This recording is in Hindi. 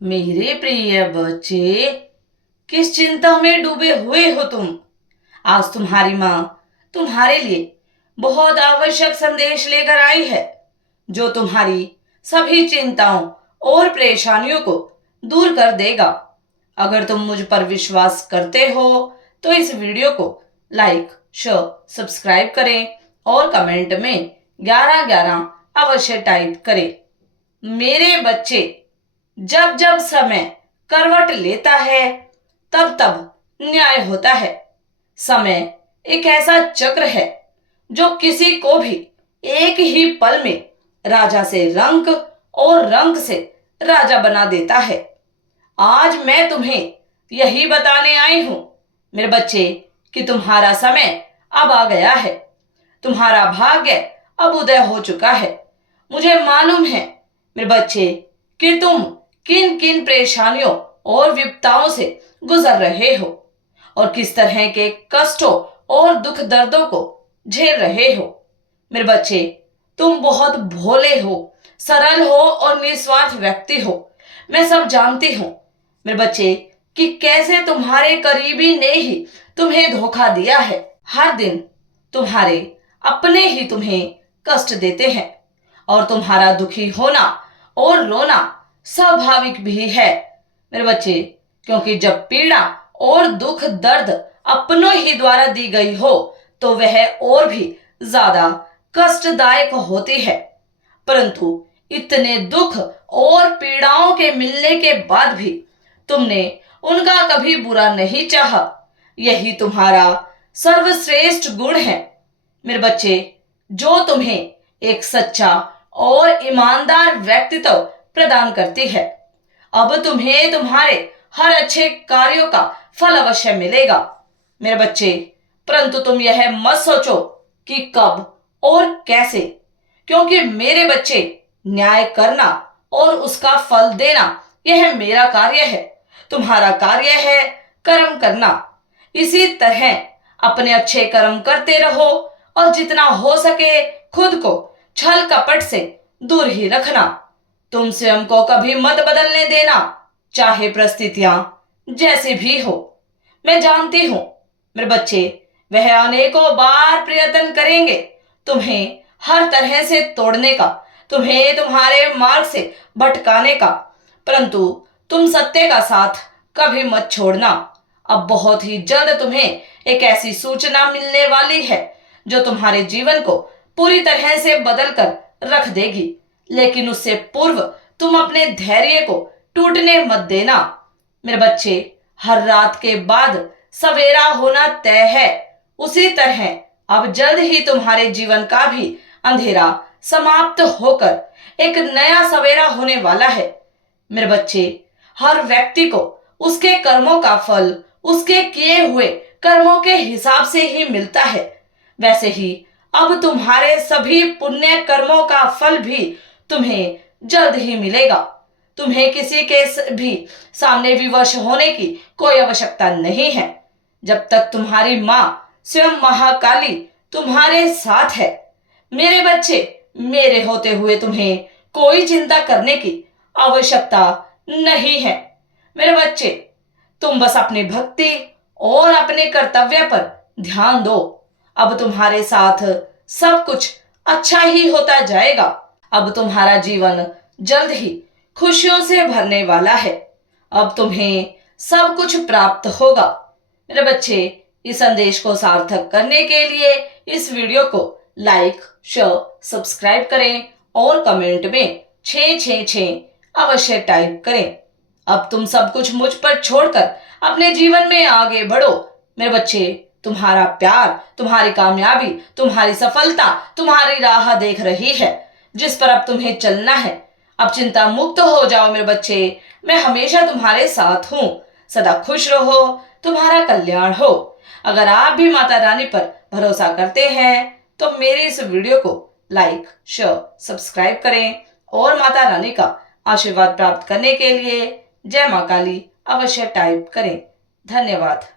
मेरे प्रिय बच्चे, किस चिंता में डूबे हुए हो तुम? आज तुम्हारी माँ तुम्हारे लिए बहुत आवश्यक संदेश लेकर आई है, जो तुम्हारी सभी चिंताओं और परेशानियों को दूर कर देगा। अगर तुम मुझ पर विश्वास करते हो, तो इस वीडियो को लाइक, शेयर, सब्सक्राइब करें और कमेंट में 1111 अवश्य टाइप करें। मेरे बच्चे, जब जब समय करवट लेता है, तब तब न्याय होता है। समय एक ऐसा चक्र है जो किसी को भी एक ही पल में राजा से रंक और रंक से राजा बना देता है। आज मैं तुम्हें यही बताने आई हूं मेरे बच्चे, कि तुम्हारा समय अब आ गया है। तुम्हारा भाग्य अब उदय हो चुका है। मुझे मालूम है मेरे बच्चे कि तुम किन किन परेशानियों और विपदाओं से गुजर रहे हो और किस तरह के कष्टों और दुख दर्दों को झेल रहे हो। मेरे बच्चे, तुम बहुत भोले हो, सरल हो और निस्वार्थ व्यक्ति हो। मैं सब जानती हूँ मेरे बच्चे कि कैसे तुम्हारे करीबी ने ही तुम्हें धोखा दिया है। हर दिन तुम्हारे अपने ही तुम्हें कष्ट देते हैं और तुम्हारा दुखी होना और रोना स्वाभाविक भी है मेरे बच्चे, क्योंकि जब पीड़ा और दुख दर्द अपनों ही द्वारा दी गई हो, तो वह और भी ज्यादा कष्टदायक होती है। परंतु इतने दुख और पीड़ाओं के मिलने के बाद भी तुमने उनका कभी बुरा नहीं चाहा। यही तुम्हारा सर्वश्रेष्ठ गुण है मेरे बच्चे, जो तुम्हें एक सच्चा और ईमानदार व्यक्तित्व प्रदान करती है। अब तुम्हें तुम्हारे हर अच्छे कार्यों का फल अवश्य मिलेगा मेरे बच्चे। परंतु तुम यह मत सोचो कि कब और कैसे, क्योंकि मेरे बच्चे, न्याय करना और उसका फल देना यह मेरा कार्य है। तुम्हारा कार्य है कर्म करना। इसी तरह अपने अच्छे कर्म करते रहो और जितना हो सके खुद को छल कपट से दूर ही रखना। तुम स्वयं को कभी मत बदलने देना, चाहे परिस्थितियां जैसी भी हो। मैं जानती हूं मेरे बच्चे, वह अनेकों बार प्रयत्न करेंगे तुम्हें हर तरह से तोड़ने का, तुम्हें तुम्हारे मार्ग से भटकाने का, परंतु तुम सत्य का साथ कभी मत छोड़ना। अब बहुत ही जल्द तुम्हें एक ऐसी सूचना मिलने वाली है जो तुम्हारे जीवन को पूरी तरह से बदल कर रख देगी। लेकिन उससे पूर्व तुम अपने धैर्य को टूटने मत देना मेरे बच्चे। हर रात के बाद सवेरा होना तय है, उसी तरह अब जल्द ही तुम्हारे जीवन का भी अंधेरा समाप्त होकर एक नया सवेरा होने वाला है मेरे बच्चे। हर व्यक्ति को उसके कर्मों का फल उसके किए हुए कर्मों के हिसाब से ही मिलता है। वैसे ही अब तुम्हारे सभी पुण्य कर्मों का फल भी तुम्हें जल्द ही मिलेगा। तुम्हें किसी के भी सामने विवश होने की कोई आवश्यकता नहीं है, जब तक तुम्हारी माँ स्वयं महाकाली तुम्हारे साथ है। मेरे बच्चे, मेरे होते हुए तुम्हें कोई चिंता करने की आवश्यकता नहीं है मेरे बच्चे। तुम बस अपनी भक्ति और अपने कर्तव्य पर ध्यान दो। अब तुम्हारे साथ सब कुछ अच्छा ही होता जाएगा। अब तुम्हारा जीवन जल्द ही खुशियों से भरने वाला है। अब तुम्हें सब कुछ प्राप्त होगा मेरे बच्चे। इस संदेश को सार्थक करने के लिए इस वीडियो को लाइक, शेयर, सब्सक्राइब करें और कमेंट में 666 अवश्य टाइप करें। अब तुम सब कुछ मुझ पर छोड़कर अपने जीवन में आगे बढ़ो मेरे बच्चे। तुम्हारा प्यार, तुम्हारी कामयाबी, तुम्हारी सफलता तुम्हारी राह देख रही है, जिस पर अब तुम्हें चलना है। अब चिंता मुक्त हो जाओ मेरे बच्चे। मैं हमेशा तुम्हारे साथ हूँ। सदा खुश रहो, तुम्हारा कल्याण हो। अगर आप भी माता रानी पर भरोसा करते हैं, तो मेरे इस वीडियो को लाइक, शेयर, सब्सक्राइब करें और माता रानी का आशीर्वाद प्राप्त करने के लिए जय मां काली अवश्य टाइप करें। धन्यवाद।